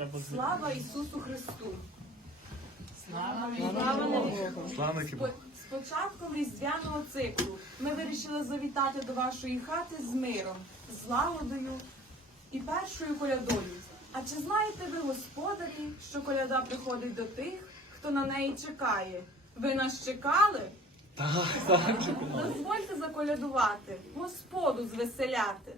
треба Слава Ісусу Христу! Слава Слава Богу! З початком різдвяного циклу ми вирішили завітати до вашої хати з миром, з лагодою і першою колядою. А чи знаєте ви, господарі, що коляда приходить до тих, хто на неї чекає? Ви нас чекали? Так, так, чекали. Дозвольте заколядувати, Господу звеселяти.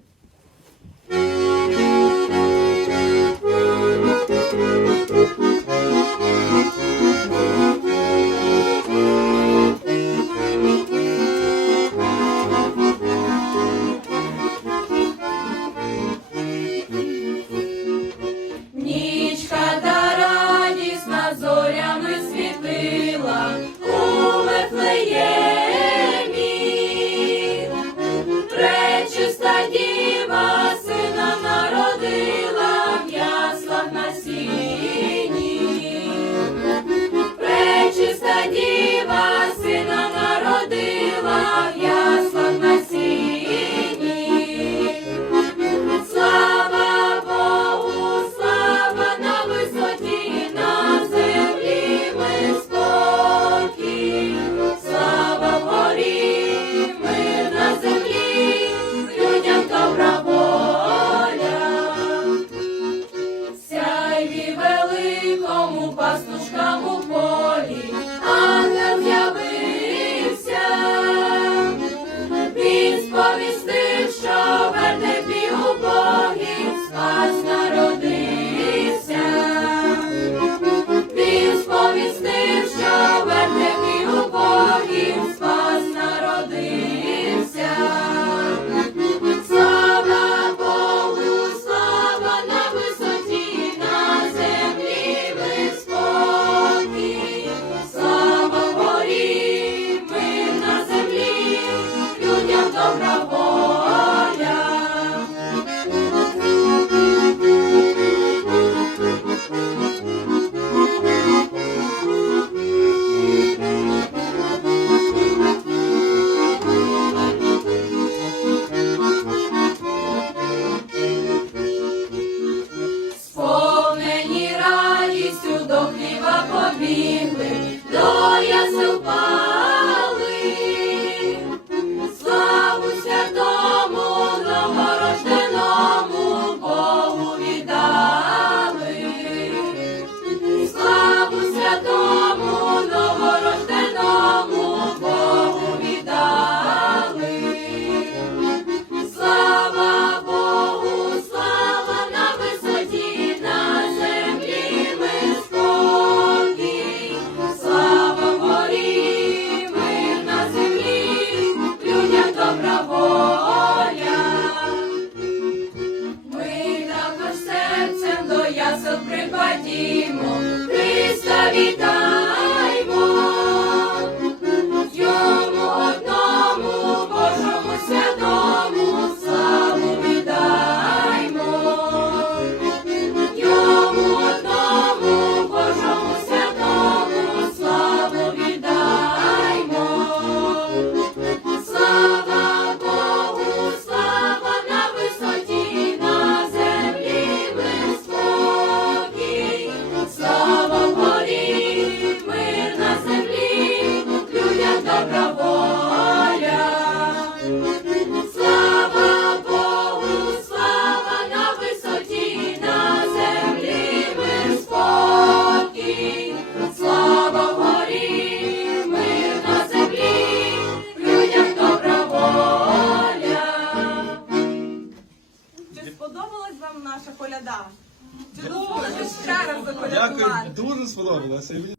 пастушка. Jehovah. Margarita. сподобалась вам наша коляда? Чи дозволите ще раз заколядувати? Дякую, дуже сподобалося.